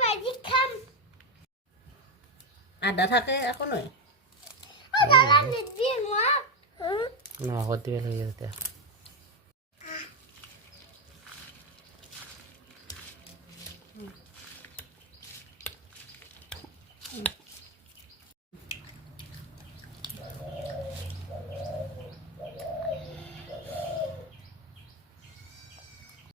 ভাজি খাম আদা থাকে একো নহয় দাদা নিদিয়ে মই নহ'ব দিব লাগে এতিয়া